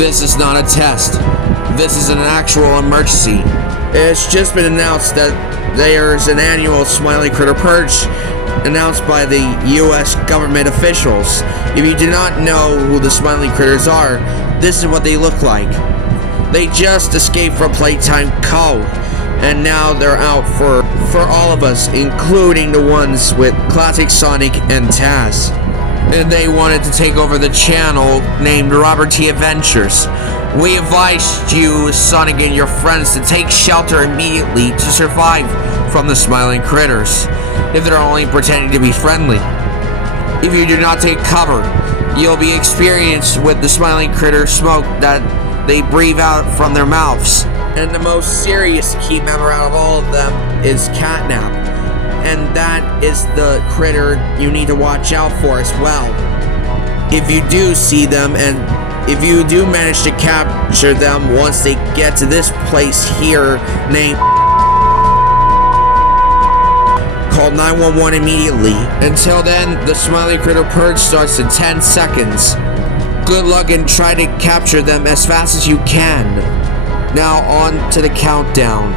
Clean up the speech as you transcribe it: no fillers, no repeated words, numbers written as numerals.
This is not a test. This is an actual emergency. It's just been announced that there's an annual Smiley Critter Purge announced by the U.S. government officials. If you do not know who the Smiley Critters are, this is what they look like. They just escaped from Playtime Co, and now they're out for all of us, including the ones with Classic Sonic and Taz. And they wanted to take over the channel named Robert.T.Gaming. We advised you, Sonic, and your friends to take shelter immediately to survive from the Smiling Critters, if they're only pretending to be friendly. If you do not take cover, you'll be experienced with the Smiling Critter smoke that they breathe out from their mouths. And the most serious key member out of all of them is Catnap, and that is the critter you need to watch out for as well. If you do see them, and if you do manage to capture them once they get to this place here named, call 911 immediately. Until then, the Smiley Critter Purge starts in 10 seconds. Good luck and try to capture them as fast as you can. Now on to the countdown.